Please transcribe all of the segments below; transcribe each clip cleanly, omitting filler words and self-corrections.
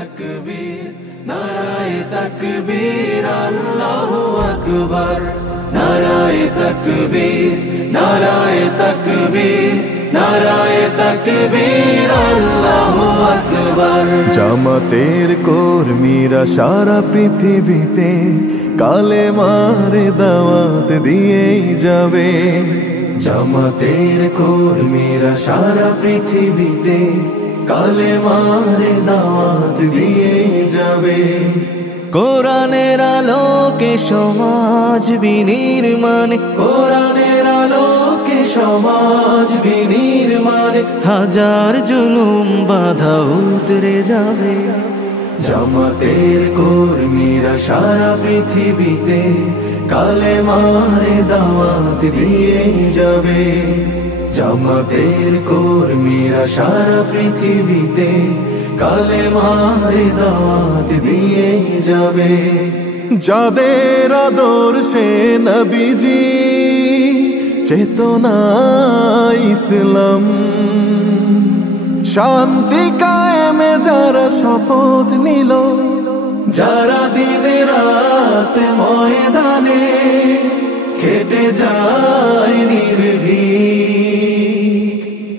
তাকবীর নারায়ে তাকবীর আল্লাহু আকবার নারায়ে তাকবীর নারায়ে তাকবীর নারায়ে তাকবীর আল্লাহু আকবার। জামাতের কর্মীরা সারা পৃথিবীতে কালেমার দাওয়াত দিয়েই যাবে। জামাতের কর্মীরা সারা পৃথিবীতে কালেমার দাওয়াত দিয়েই যাবে। কোরআনের আলোকে সমাজ বিনির্মাণ, কোরআনের আলোকে সমাজ বিনির্মাণ, হাজার জুলুম বাধা উতরে যাবে। জামাতের কর্মীরা সারা পৃথিবীতে কালেমার দাওয়াত দিয়েই যাবে। জামাতের কর্মীরা সারা পৃথিবীতে কালেমার দাওয়াত দিয়েই যাবে। যাদের আদর্শে নবীজি চেতনা ইসলাম, শান্তি কায়েমে যারা শপথ নিল, যারা দিনে রাত ময়দানে খেটে যায় নির্ভীক,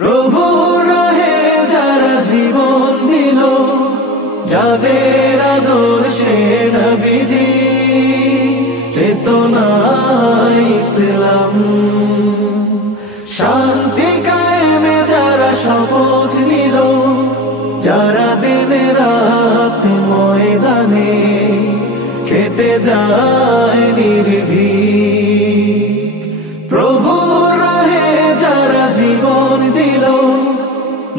প্রভু রাহে যারা জীবন দিল, যাদের আদর্শে নবীজি চেতনা ইসলাম, শান্তি কায়েমে যারা শপথ নিল, যারা দিনে রাত ময়দানে খেটে যায় নির্ভীক, প্রভু রাহে যারা জীবন দিল,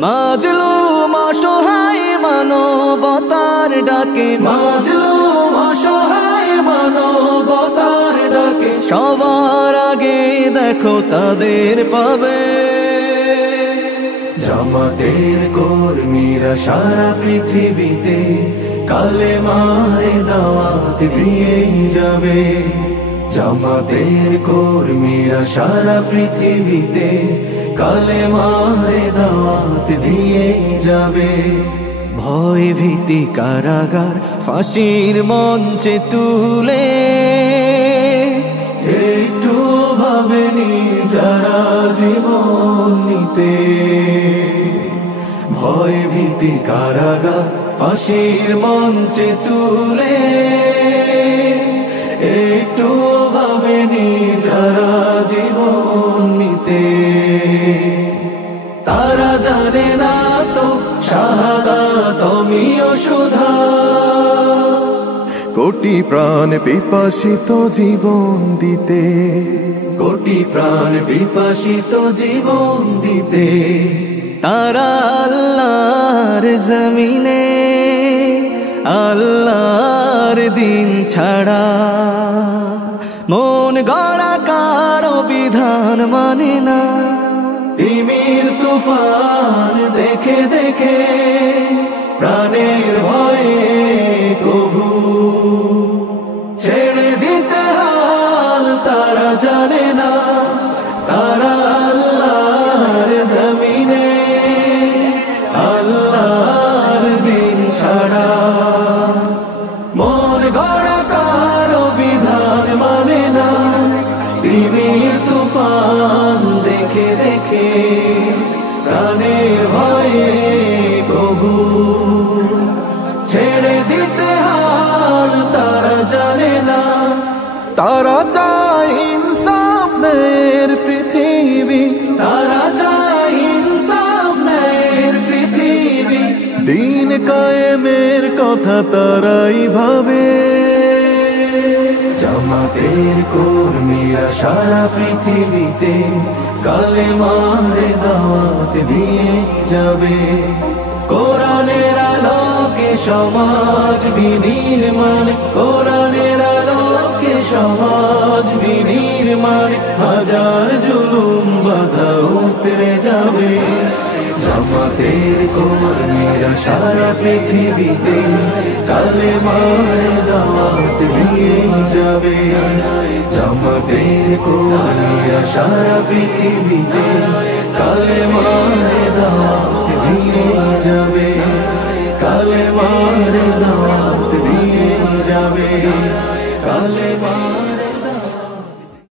মাজলুম অসহায় মানবতার ডাকে, মাজলুম অসহায় মানবতার ডাকে, সবার আগে দেখো তাদের পাবে। জামাতের কর্মীরা সারা পৃথিবীতে কালেমার দাওয়াত দিয়েই যাবে। জামাতের কর্মীরা সারা পৃথিবীতে কালেমার দাওয়াত দিয়েই যাবে। ভয় ভীতি কারাগার ফাঁসির মঞ্চে তুলে, একটু ভাবেনি যারা জীবন নিতে, ভয় ভীতি কারাগার ফাঁসির মঞ্চে তুলে, একটু ভাবেনি যারা জীবন নিতে, তারা জানে না তো শাহাদাত অমীয় সুধা, কোটি প্রাণ পিপাসিত জীবন দিতে, কোটি প্রাণ বিপাসিত জীবন দিতে, তারা আল্লাহর জমিনে আল্লাহর দিন ছাড়া মন গড়া কারো বিধান মানে না। তিমির তুফান দেখে দেখে প্রাণের ভয়ে কভু ছেড়ে দিতে হাল তারা জানে না, তারা আল্লাহর জমিনে আল্লাহর দিন ছাড়া মন গড়া কারো বিধান মানে না। তিমির তুফান দেখে দেখে প্রাণের ভয়ে কভু ছেড়ে দিতে হাল তারা জানে না। তারা চায় ইনসাফ ন্যায়ের পৃথিবী, তারা চায় ইনসাফ ন্যায়ের পৃথিবী, দিন কায়েমের কথা তারাই ভাবে। জামাতের কর্মীরা সারা পৃথিবীতে কালেমার দাওয়াত দিয়ে যাবে। কোরআনের আলোকে সমাজ বিনির্মাণ, কোরআনের আলোকে সমাজ বিনির্মাণ, হাজার জুলুম বাধা উতরে যাবে। জামাতের কর্মীরা সারা পৃথিবীতে কালেমার দাওয়াত দিয়ে যাবে। জামাতের কর্মীরা সারা পৃথিবীতে কালেমার দাওয়াত দিয়ে যাবে। কালেমার দাওয়াত দিয়ে যাবে কালেমা